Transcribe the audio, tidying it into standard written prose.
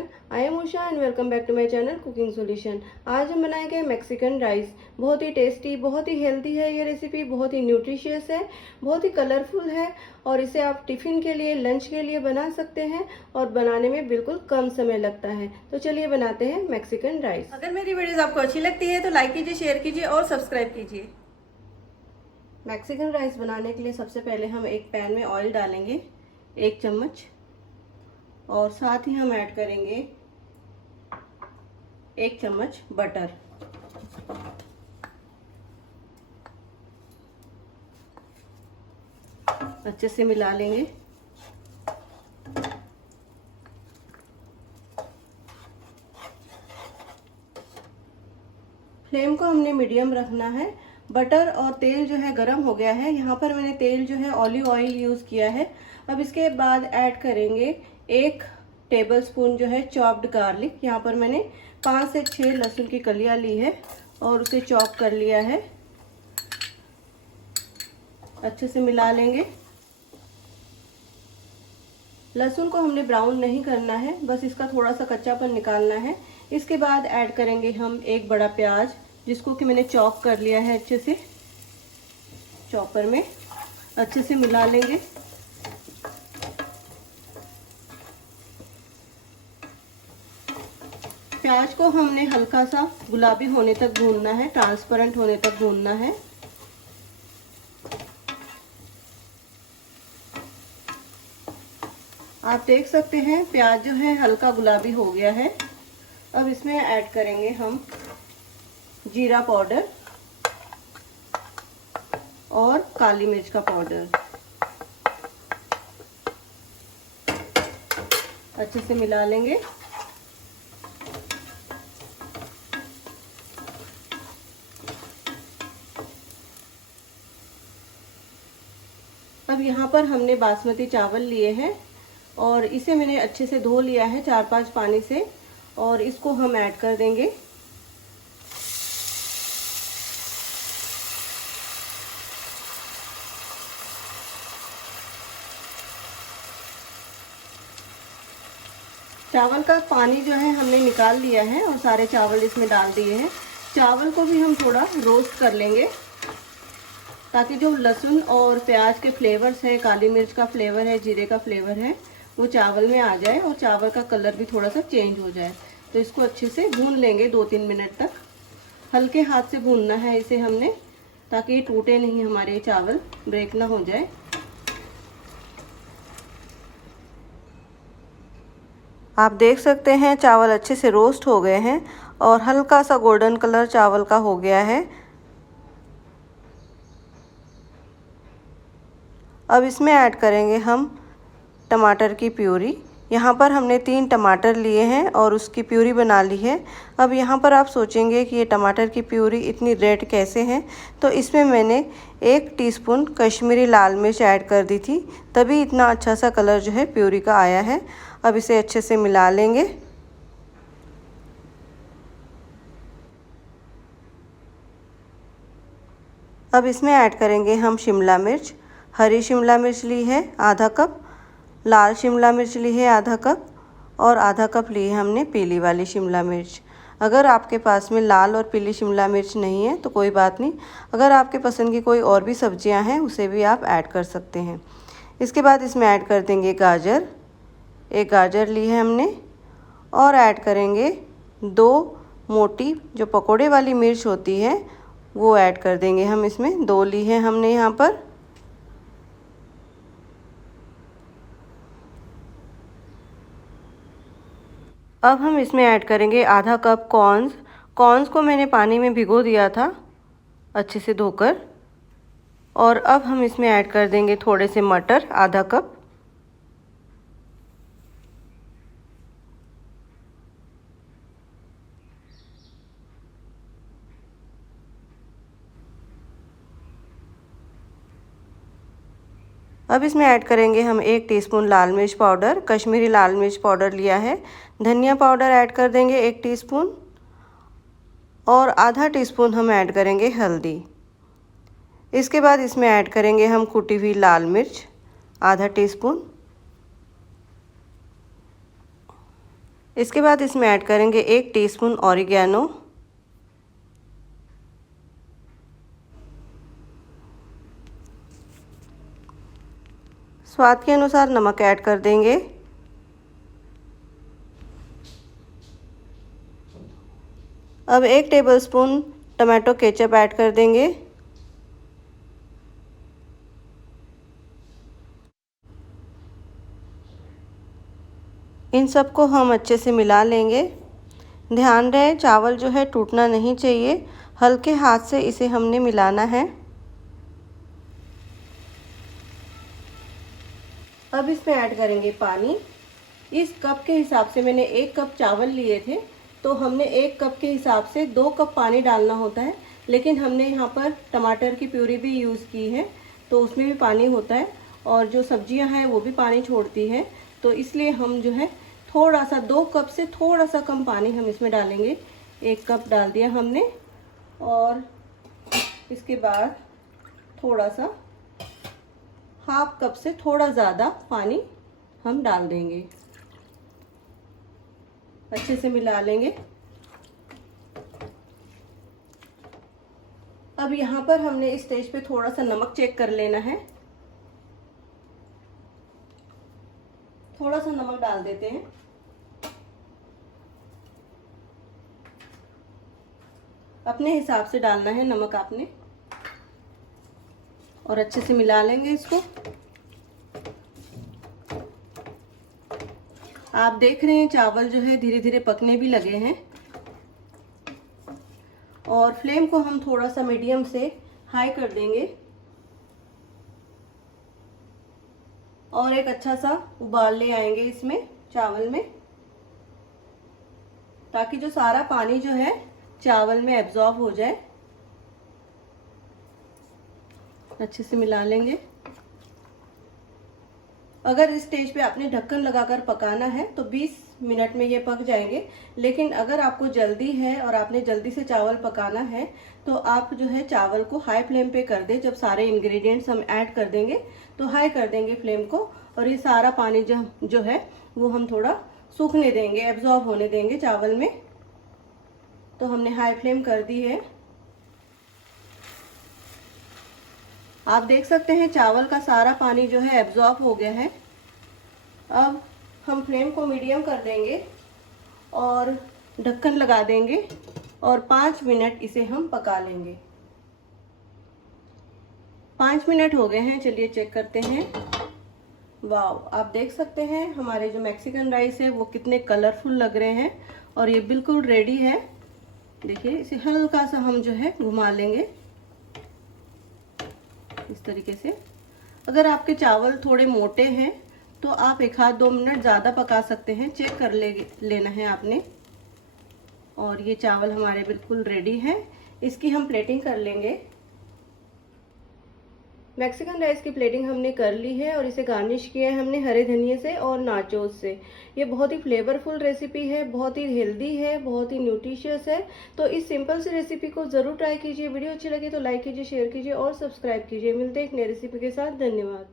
Everyone, I am Usha and welcome back to my channel Cooking Solution. आज हम बनाएंगे Mexican rice. बहुत ही tasty, बहुत ही हेल्दी है ये रेसिपी, बहुत ही न्यूट्रिशियस है, बहुत ही कलरफुल है और इसे आप टिफिन के लिए, लंच के लिए बना सकते हैं और बनाने में बिल्कुल कम समय लगता है। तो चलिए बनाते हैं मैक्सिकन राइस। अगर मेरी वीडियोस आपको अच्छी लगती है तो लाइक कीजिए, शेयर कीजिए और सब्सक्राइब कीजिए। मैक्सिकन राइस बनाने के लिए सबसे पहले हम एक पैन में ऑयल डालेंगे 1 चम्मच और साथ ही हम ऐड करेंगे 1 चम्मच बटर। अच्छे से मिला लेंगे। फ्लेम को हमने मीडियम रखना है। बटर और तेल जो है गरम हो गया है। यहाँ पर मैंने तेल जो है ऑलिव ऑयल यूज़ किया है। अब इसके बाद ऐड करेंगे 1 टेबलस्पून जो है चॉप्ड गार्लिक। यहाँ पर मैंने 5 से 6 लहसुन की कलियाँ ली है और उसे चॉप कर लिया है। अच्छे से मिला लेंगे। लहसुन को हमने ब्राउन नहीं करना है, बस इसका थोड़ा सा कच्चापन निकालना है। इसके बाद ऐड करेंगे हम 1 बड़ा प्याज, जिसको कि मैंने चॉप कर लिया है अच्छे से चॉपर में। अच्छे से मिला लेंगे। प्याज को हमने हल्का सा गुलाबी होने तक भूनना है, ट्रांसपेरेंट होने तक भूनना है। आप देख सकते हैं प्याज जो है हल्का गुलाबी हो गया है। अब इसमें ऐड करेंगे हम जीरा पाउडर और काली मिर्च का पाउडर। अच्छे से मिला लेंगे। अब यहाँ पर हमने बासमती चावल लिए हैं और इसे मैंने अच्छे से धो लिया है 4-5 पानी से और इसको हम ऐड कर देंगे। चावल का पानी जो है हमने निकाल लिया है और सारे चावल इसमें डाल दिए हैं। चावल को भी हम थोड़ा रोस्ट कर लेंगे ताकि जो लहसुन और प्याज के फ्लेवर्स है, काली मिर्च का फ्लेवर है, जीरे का फ्लेवर है, वो चावल में आ जाए और चावल का कलर भी थोड़ा सा चेंज हो जाए। तो इसको अच्छे से भून लेंगे 2-3 मिनट तक। हल्के हाथ से भूनना है इसे हमने, ताकि ये टूटे नहीं, हमारे चावल ब्रेक ना हो जाए। आप देख सकते हैं चावल अच्छे से रोस्ट हो गए हैं और हल्का सा गोल्डन कलर चावल का हो गया है। अब इसमें ऐड करेंगे हम टमाटर की प्यूरी। यहाँ पर हमने 3 टमाटर लिए हैं और उसकी प्यूरी बना ली है। अब यहाँ पर आप सोचेंगे कि ये टमाटर की प्यूरी इतनी रेड कैसे है, तो इसमें मैंने 1 टीस्पून कश्मीरी लाल मिर्च ऐड कर दी थी, तभी इतना अच्छा सा कलर जो है प्यूरी का आया है। अब इसे अच्छे से मिला लेंगे। अब इसमें ऐड करेंगे हम शिमला मिर्च। हरी शिमला मिर्च ली है आधा कप, लाल शिमला मिर्च ली है आधा कप और आधा कप ली है हमने पीली वाली शिमला मिर्च। अगर आपके पास में लाल और पीली शिमला मिर्च नहीं है तो कोई बात नहीं, अगर आपके पसंद की कोई और भी सब्जियां हैं उसे भी आप ऐड कर सकते हैं। इसके बाद इसमें ऐड कर देंगे गाजर। 1 गाजर ली है हमने और ऐड करेंगे 2 मोटी जो पकोड़े वाली मिर्च होती है वो ऐड कर देंगे हम। इसमें 2 ली है हमने यहाँ पर। अब हम इसमें ऐड करेंगे आधा कप कॉर्न्स। कॉर्न्स को मैंने पानी में भिगो दिया था अच्छे से धोकर। और अब हम इसमें ऐड कर देंगे थोड़े से मटर, आधा कप। अब इसमें ऐड करेंगे हम 1 टीस्पून लाल मिर्च पाउडर, कश्मीरी लाल मिर्च पाउडर लिया है। धनिया पाउडर ऐड कर देंगे 1 टीस्पून और आधा टीस्पून हम ऐड करेंगे हल्दी। इसके बाद इसमें ऐड करेंगे हम कुटी हुई लाल मिर्च, आधा टीस्पून। इसके बाद इसमें ऐड करेंगे 1 टीस्पून ऑरिगेनो, स्वाद के अनुसार नमक ऐड कर देंगे। अब 1 टेबलस्पून टमाटो केचप ऐड कर देंगे। इन सबको हम अच्छे से मिला लेंगे। ध्यान रहे चावल जो है टूटना नहीं चाहिए, हल्के हाथ से इसे हमने मिलाना है। अब इसमें ऐड करेंगे पानी। इस कप के हिसाब से मैंने 1 कप चावल लिए थे, तो हमने 1 कप के हिसाब से 2 कप पानी डालना होता है। लेकिन हमने यहाँ पर टमाटर की प्यूरी भी यूज़ की है, तो उसमें भी पानी होता है, और जो सब्जियाँ हैं वो भी पानी छोड़ती हैं, तो इसलिए हम जो है थोड़ा सा 2 कप से थोड़ा सा कम पानी हम इसमें डालेंगे। 1 कप डाल दिया हमने, और इसके बाद थोड़ा सा हाफ कप से थोड़ा ज़्यादा पानी हम डाल देंगे। अच्छे से मिला लेंगे। अब यहाँ पर हमने इस स्टेज पे थोड़ा सा नमक चेक कर लेना है। थोड़ा सा नमक डाल देते हैं। अपने हिसाब से डालना है नमक आपने, और अच्छे से मिला लेंगे इसको। आप देख रहे हैं चावल जो है धीरे धीरे पकने भी लगे हैं, और फ्लेम को हम थोड़ा सा मीडियम से हाई कर देंगे, और एक अच्छा सा उबाल ले आएंगे इसमें चावल में, ताकि जो सारा पानी जो है चावल में एब्जॉर्ब हो जाए। अच्छे से मिला लेंगे। अगर इस स्टेज पे आपने ढक्कन लगाकर पकाना है तो 20 मिनट में ये पक जाएंगे। लेकिन अगर आपको जल्दी है और आपने जल्दी से चावल पकाना है, तो आप जो है चावल को हाई फ्लेम पे कर दें। जब सारे इंग्रेडिएंट्स हम ऐड कर देंगे तो हाई कर देंगे फ्लेम को, और ये सारा पानी जो है वो हम थोड़ा सूखने देंगे, एब्जॉर्ब होने देंगे चावल में। तो हमने हाई फ्लेम कर दी है। आप देख सकते हैं चावल का सारा पानी जो है एब्जॉर्ब हो गया है। अब हम फ्लेम को मीडियम कर देंगे और ढक्कन लगा देंगे, और 5 मिनट इसे हम पका लेंगे। 5 मिनट हो गए हैं, चलिए चेक करते हैं। वाव, आप देख सकते हैं हमारे जो मैक्सिकन राइस है वो कितने कलरफुल लग रहे हैं, और ये बिल्कुल रेडी है। देखिए, इसे हल्का सा हम जो है घुमा लेंगे इस तरीके से। अगर आपके चावल थोड़े मोटे हैं तो आप 1-2 मिनट ज़्यादा पका सकते हैं, चेक कर लेना है आपने। और ये चावल हमारे बिल्कुल रेडी हैं। इसकी हम प्लेटिंग कर लेंगे। मैक्सिकन राइस की प्लेटिंग हमने कर ली है, और इसे गार्निश किया है हमने हरे धनिए से और नाचोस से। ये बहुत ही फ्लेवरफुल रेसिपी है, बहुत ही हेल्दी है, बहुत ही न्यूट्रिशियस है। तो इस सिंपल सी रेसिपी को ज़रूर ट्राई कीजिए। वीडियो अच्छी लगे तो लाइक कीजिए, शेयर कीजिए और सब्सक्राइब कीजिए। मिलते हैं एक नई रेसिपी के साथ। धन्यवाद।